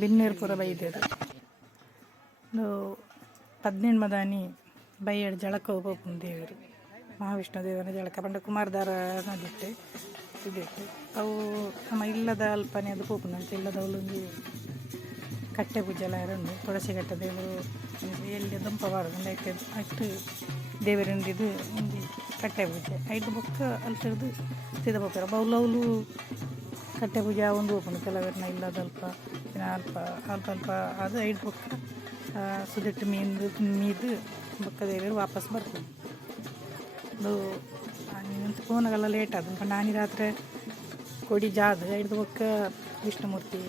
ಬಿನ್ನೇರ್ಪುರ ಬೈದೇರು 18 ಮದಾನಿ ಬೈಯಡ್ ಜಳಕ ಹೋಗ್ಬೇಕು ದೇವರು ಮಹಾವಿಷ್ಣು ದೇವರ ಜಳಕ ಪಂಡ ಕುಮಾರಧಾರ ನದಿಟ್ಟು ಇದಿಟ್ಟು ಅವು ನಮ್ಮ ಇಲ್ಲದ ಅಲ್ಪನೆ ಅದು ಪೋಪುಂಡು ಅಂತ ಇಲ್ಲದ ಅವಳೊಂದು ಕಟ್ಟೆ ಪೂಜೆ ಎಲ್ಲ ಇರೋದು ತುಳಸಿ ಕಟ್ಟೆ ದೇವರು ಎಲ್ಲಿ ದಂಪ ಬಾರದು ಐತೆ ಅಷ್ಟು ದೇವರಿಂದಿದ್ದು ಒಂದು ಕಟ್ಟೆ ಪೂಜೆ 5 ಬೊಕ್ಕ ಅಲ್ತದ್ದು ಸೀದ ಹೋಗ್ತಾರೆ ಬೌಲವಲು ಕಟ್ಟೆ ಪೂಜೆ ಒಂದು ಓಪುಂಡು ಕೆಲವರನ್ನ ಇಲ್ಲದ ಅಲ್ಪ ಅಲ್ಪ ಅಲ್ಪ ಅಲ್ಪ ಅದು 5 ಬೊಕ್ಕ ಸುದಿಟ್ಟು ಮೀದು ಬೊಕ್ಕ ದೇವರು ವಾಪಸ್ ಬರ್ತದೆ ಅದು ನಿಂತು ಫೋನಾಗೆಲ್ಲ ಲೇಟ್ ಆದ ನಾನು ರಾತ್ರಿ ಕೊಡಿ ಜಾದು 5 ಬೊಕ್ಕ ವಿಷ್ಣುಮೂರ್ತಿ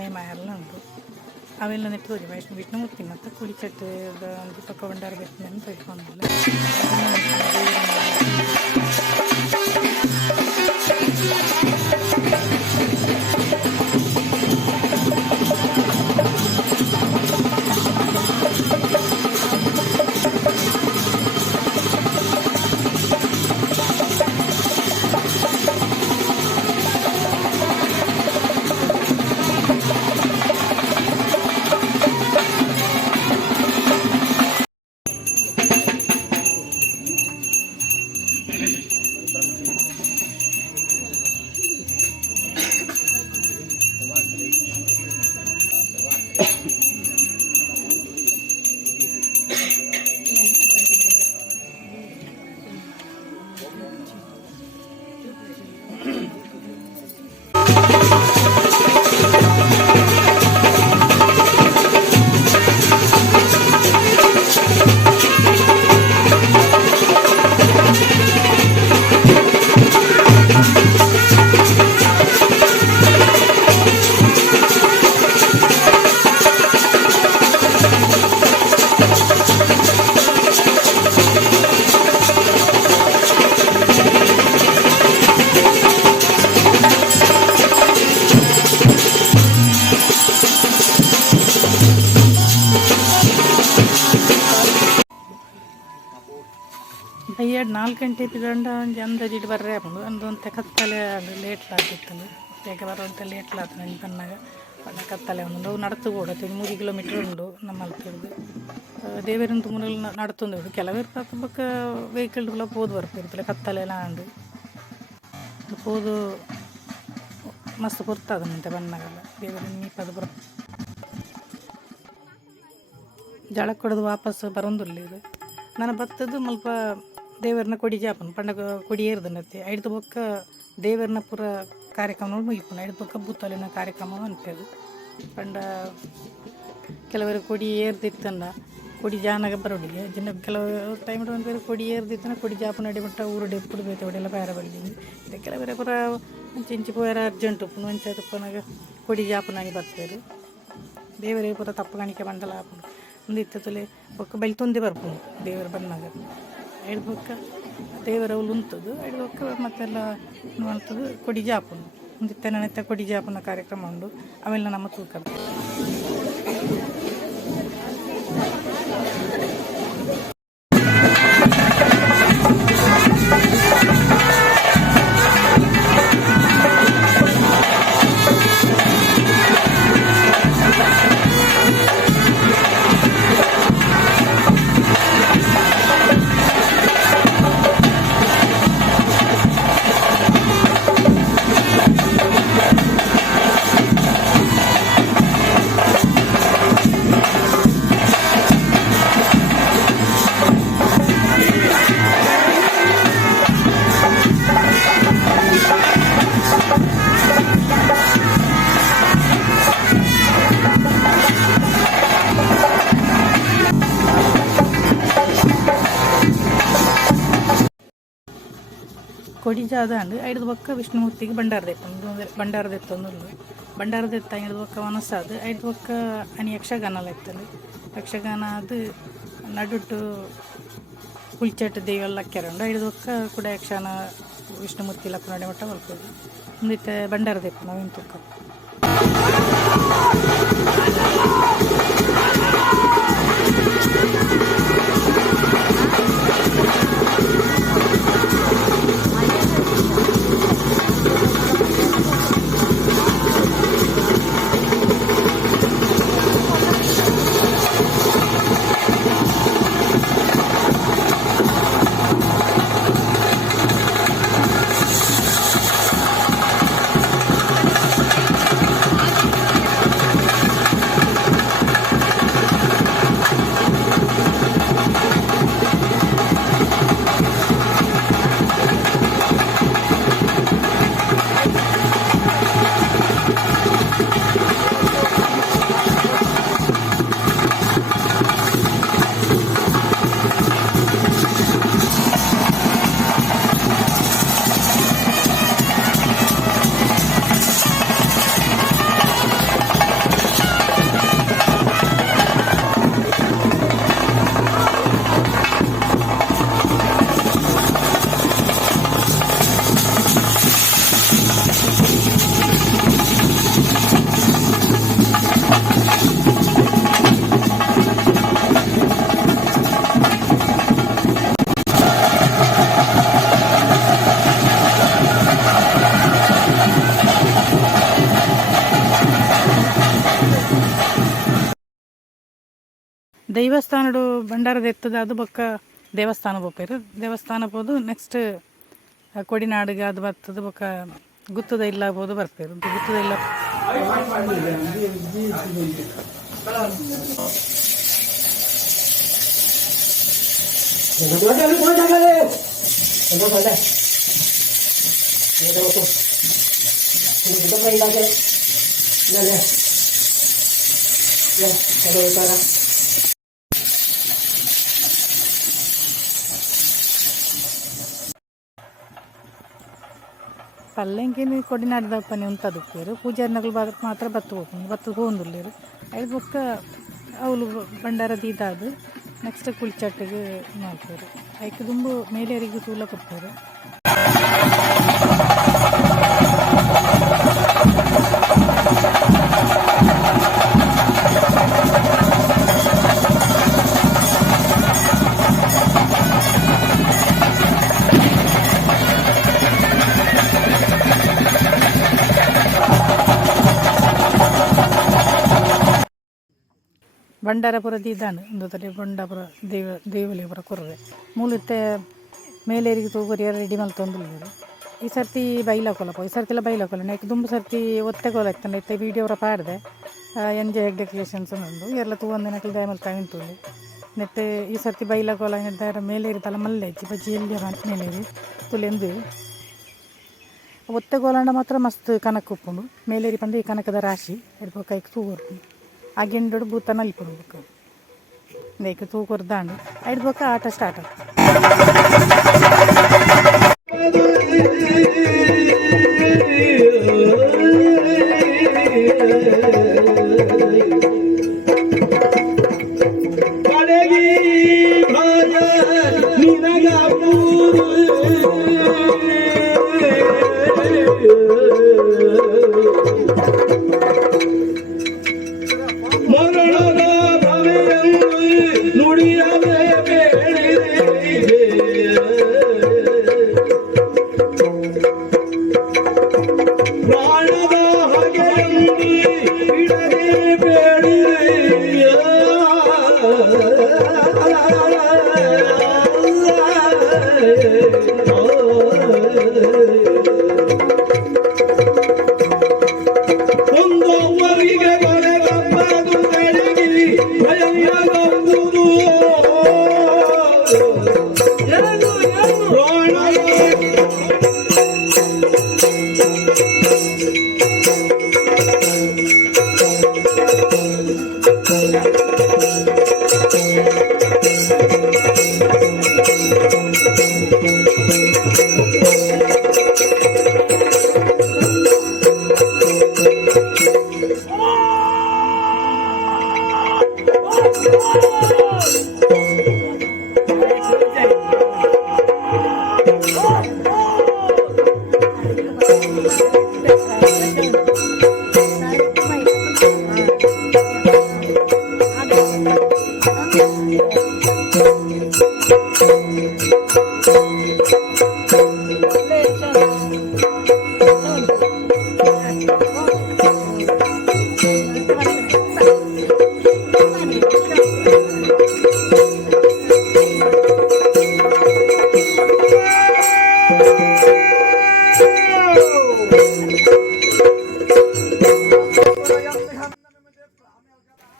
ಮೇಮಾಯೆಲ್ಲ ಉಂಟು ಅವೆಲ್ಲ ನೆಟ್ಟು ತೋಜಿ ವಿಷ್ಣುಮೂರ್ತಿ ಮತ್ತು ಕುಡಿ ಚಟ್ಟು ಒಂದು ಪಕ್ಕ ಬಂಡಾರ ಬರ್ತೀನಿ ಅಂತ ತೋರಿಸ್ಕೊಂಡಿಲ್ಲ ಬೈಯಡ್ 4 ಗಂಟೆ ಪಿದಂಡ ಒಂಜಿ ಅಂದಾಜಿಟ್ಟು ಬರ್ರೆ ಆಪುಂಡು ಅಂದೊಂತೆ ಕತ್ತಲೆ ಅದು ಲೇಟ್ಲಾತಿತ್ತು ಬೇಗ ಬರುವಂತೆ ಲೇಟ್ಲಾತ ನಂಗೆ ಬನ್ನಾಗ ಬಣ್ಣ ಕತ್ತಲೆ ಉಂಡು ಅವು ನಡ್ತು ಕೂಡ 3 ಕಿಲೋಮೀಟ್ರ್ ಉಂಡು ನಮ್ಮ ಅಲ್ಪದ್ದು ದೇವರಿನ ತುಮೂರಲ್ಲಿ ನಡ್ತುಂಡು ಕೆಲವರು ಪಕ್ಕ ವೆಹಿಕಲ್ಗಳ ಪೋದು ಬರ್ತಿರ್ತಾರೆ ಕತ್ತಲೆ ಎಲ್ಲ ಆಂಡು ಪೋದು ಮಸ್ತ್ ಕೊರ್ತದಂತೆ ಬಣ್ಣಗೆಲ್ಲ ದೇವರಿನ ಮೀಪದು ಬರ್ ಜಳಕ್ಕೆ ಹೊಡೆದು ವಾಪಸ್ ಬರೋದಿಲ್ಲ ಇದು ನಾನು ಬತ್ತದು ಮಲ್ಪ ದೇವರನ್ನ ಕೊಡಿ ಜಾಪನ್ ಪಂಡ ಕೊಡಿ ಏರ್ದನತ್ತೆ 5 ಬೊಕ್ಕ ದೇವರನ್ನ ಪೂರ ಕಾರ್ಯಕ್ರಮ ಮುಗಿಪುನ 5 ಬೊಕ್ಕ ಬೂತಲಿನ ಕಾರ್ಯಕ್ರಮ ಅನ್ಪೇದು ಪಂಡ ಕೆಲವರು ಕೊಡಿ ಏರ್ದಿತ್ತಂದ ಕೊಡಿ ಜಾನಾಗ ಬರೋಡಿಗೆ ಜನ ಕೆಲವು ಟೈಮ್ ಒಂದು ಕೊಡಿ ಏರ್ದಿತ್ತನ ಕೊಡಿ ಜಾಪನ ಅಡಿ ಮಟ್ಟ ಊರು ಡೆಪ್ಪುಡು ಬೇತೆ ಒಡೆಲ್ಲ ಬೇರೆ ಬಳ್ಳಿಂದು ಕೆಲವರೇ ಪೂರ ಇಂಚಿ ಪೋಯರ ಅರ್ಜೆಂಟ್ ಉಪ್ಪು ಮಂಚ ತುಪ್ಪನಾಗ ಕೊಡಿ ಜಾಪನಾಗಿ ಬರ್ತಾರೆ ದೇವರೇ ಪೂರ ತಪ್ಪು ಕಾಣಿಕೆ ಬಂಡಲ ಹಾಕೊಂಡು ಒಂದು ಇತ್ತಲೆ ಬೊಕ್ಕ ಬೈಲ್ ತೊಂದೆ ಬರ್ಬೋದು ದೇವರು ಬಂದಾಗ 5 ಬೊಕ್ಕ ದೇವರ ಅವಳು ಉಂಟದು 5 ಬೊಕ್ಕ ಮತ್ತೆಲ್ಲ ಮಾಡ್ತದು ಕೊಡಿ ಜಾಪುನು ಒಂದಿತ್ತ ನೆತ್ತ ಕೊಡಿ ಜಾಪನ ಕಾರ್ಯಕ್ರಮ ಉಂಡು ಅವೆಲ್ಲ ನಮ್ಮ ತೂಕ ಕೊಡಿ ಜಾದ ಅಂಡು 5 ಬೊಕ್ಕ ವಿಷ್ಣುಮೂರ್ತಿಗೆ ಬಂಡಾರದೆತ್ತೊಂದು ಬಂಡಾರದೆತ್ತ 5 ಬೊಕ್ಕ ಮನಸ್ಸಾದ 5 ಬೊಕ್ಕ ಅನಿ ಯಕ್ಷಗಾನ ಇತ್ತಲ್ಲಿ ಯಕ್ಷಗಾನ ಅದು ನಡುಟ್ಟು ಕುಲ್ಚಟ್ಟು ದೇವೆಲ್ಲ ಕೆರಂಡು 5 ಬೊಕ್ಕ ಕೂಡ ಯಕ್ಷಗಾನ ವಿಷ್ಣುಮೂರ್ತಿ ಲಕ್ಕ ನಡೆ ಮಟ್ಟ ಬಲ್ಪದು ಮುಂದಿತ್ತೆ ಬಂಡಾರದೆತ್ತ ನಾವೇನು ತುಕ್ಕ ದೈವಸ್ಥಾನಡು ಭಂಡಾರದ ಎತ್ತದ ಅದು ಬೊಕ್ಕ ದೇವಸ್ಥಾನ ಬೋಪೇರು. ದೇವಸ್ಥಾನ ಹೋದು ನೆಕ್ಸ್ಟ್ ಕೊಡಿನಾಡಿಗೆ ಅದು ಬರ್ತದೆ. ಬೊಕ್ಕ ಗುತ್ತದ ಇಲ್ಲ ಬೋದು ಬರ್ಪೇರು. ಗುತ್ತದ ಇಲ್ಲ ಪಲ್ಲೆಂಕಿನ ಕೊಡಿನಾಡ್ದ ಪನಿ ಉಂಟದಕ್ಕೇರು ಪೂಜಾರಿನಗಳು ಮಾತ್ರ ಬತ್ತು ಹೋಗುಂದುಲ್ಲೇರು. ಐದು ಬೊಕ್ಕ ಅವಳು ಭಂಡಾರದ ಇದಾದು ನೆಕ್ಸ್ಟ್ ಕುಳಿಚಟ್ಟಿಗೆ ಮಾಡ್ತಾರೆ. ಐಕೆ ದುಂಬು ಮೇಲೇರಿಗೆ ತೂಲ ಕೊಡ್ತಾರೆ. ಭಂಡಾರಪುರದ ಇದ್ದಾನೆ ಒಂದು ತರ ಬಂಡಾಪುರ ದೇವಲಿಪುರ ಕೊರ್ರೆ ಮೂಲತ್ತೆ ಮೇಲೇರಿಗೆ ತೂಗೋರಿ ರೆಡಿ ಮಲ್ತೊಂದುಲ್ಲೇರು. ಈ ಸರ್ತಿ ಬೈಲಾಕೊಲ್ಲಪ್ಪ ಈ ಸರ್ತಿ ಎಲ್ಲ ಬೈಲಾಕೊಲ್ಲ ನೆಕ್ ದುಂಬು ಸರ್ತಿ ಒತ್ತೆಗೋಲ ಇತ್ತಾನೆ ಇತ್ತೆ ವೀಡಿಯೋರ ಪಾಡ್ದೆ ಎಂಜಾಯ್ ಡೆಕೋರೇಷನ್ಸ್ ಉಂಡು ಎಲ್ಲ ತೂವೊಂದು ನೆಕ್ಲು ದಯ ಮಲ್ತಾ ಉಂಟು ನೆತ್ತೆ ಈ ಸರ್ತಿ ಬೈಲಾಕೊಲ್ಲ ನಿರ್ಧಾರ ಮೇಲೇರಿ ತಲ ಮಲ್ಲೆಜ್ಜಿ ಬಜ್ಜಿ ಎಲ್ಲಿ ಮೇಲೇರಿ ತುಲೆಂದು ಒತ್ತೆಗೋಲಂಡ ಮಾತ್ರ ಮಸ್ತ್ ಕನಕ ಉಪ್ಪುಂಡು. ಮೇಲೇರಿ ಪಂದು ಈ ಕನಕದ ರಾಶಿ ಎಡ್ಬೋ ಕೈಗೆ ತೂಗೊರ್ಪು ಆ ಗೆಂಡೋಡು ಬೂತ ನಲಿಪುಡ್ಬೇಕು ನೈಕ್ ತೂಕೊರ್ದಾಂಡು ಐಡ್ಬೇಕ ಆಟ ಸ್ಟಾರ್ಟ್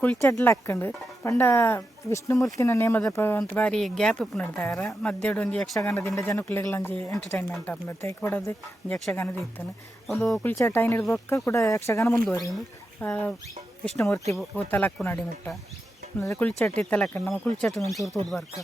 ಕುಲ್ಚಡ್ಲ ಹಾಕೊಂಡು ಪಂಡ ವಿಷ್ಣುಮೂರ್ತಿನ ನೇಮದ ಅಂತ ಬಾರಿ ಗ್ಯಾಪ್ ಉಪ್ಪು ನಡ್ದಾರ ಮಧ್ಯೆ ಒಂದು ಯಕ್ಷಗಾನದಿಂದ ಜನಕ್ಕುಲೆಗಳಂಜಿ ಎಂಟರ್ಟೈನ್ಮೆಂಟ್ ಆಗ್ತದೆ ಕೊಡೋದು ಯಕ್ಷಗಾನದ ಇತ್ತಾನೆ ಒಂದು ಕುಲ್ಚಟ್ಟ ಐನಿಡ್ಬೇಕ ಕೂಡ ಯಕ್ಷಗಾನ ಮುಂದುವರಿಯುದು ವಿಷ್ಣುಮೂರ್ತಿ ತಲಕ್ಕು ನಾಡಿ ಮುಟ್ಟ ಅಂದರೆ ಕುಲ್ಚಟ್ಟಿ ತಲಕ್ಕಂಡು ನಮ್ಮ ಕುಲ್ಚಟ್ಟು ಒಂಚೂರು ತೂದು ಬರ್ಕ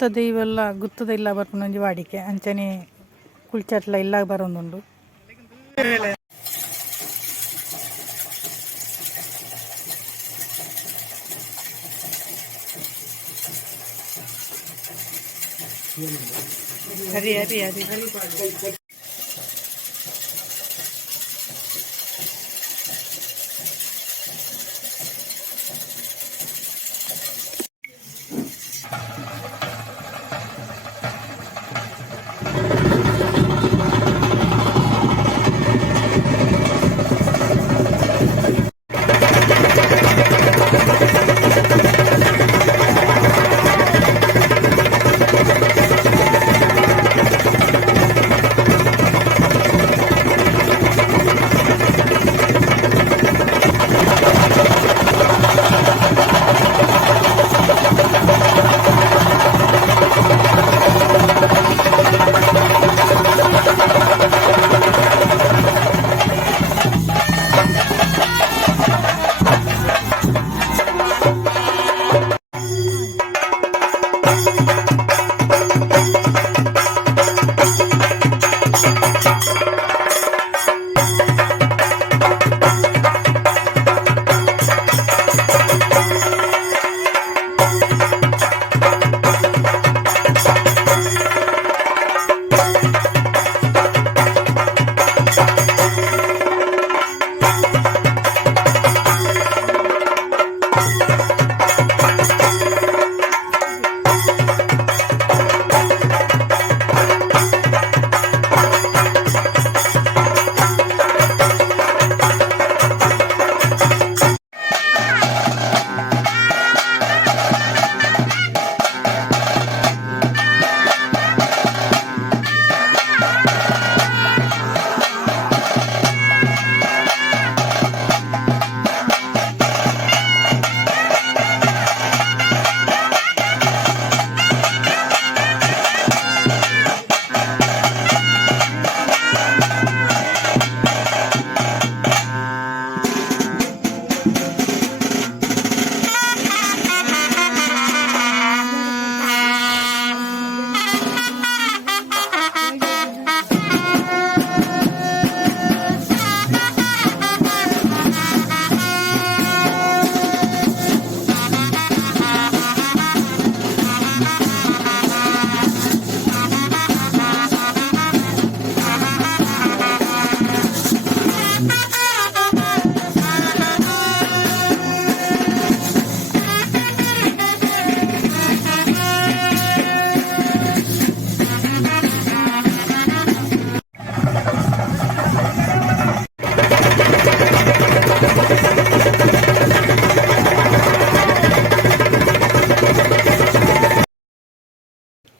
ಗುತ್ತದೆ ಇವೆಲ್ಲ ಗುತ್ತದ ಇಲ್ಲ ಬರ್ಪುನೊಂಜಿ ವಾಡಿಕೆ ಅಂಚನೆ ಕುಲ್ಚಟ್ಲ ಇಲ್ಲ ಬರೋಂದುಂಡು. ಹರಿ ಹರಿ ಹರಿ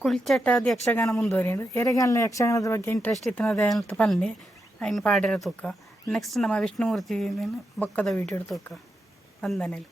ಕುಲ್ಚಟ ಅದು ಯಕ್ಷಗಾನ ಮುಂದುವರಿಯೋದು ಎರೆಗಾಲಿನ ಯಕ್ಷಗಾನದ ಬಗ್ಗೆ ಇಂಟ್ರೆಸ್ಟ್ ಇತ್ತನದೇ ಅಂತ ಪನ್ನಿ ಐನು ಪಾಡಿರೋ ತೂಕ ನೆಕ್ಸ್ಟ್ ನಮ್ಮ ವಿಷ್ಣುಮೂರ್ತಿ ಬೊಕ್ಕದ ವೀಡಿಯೋ ತೂಕ ವಂದನೆಲು.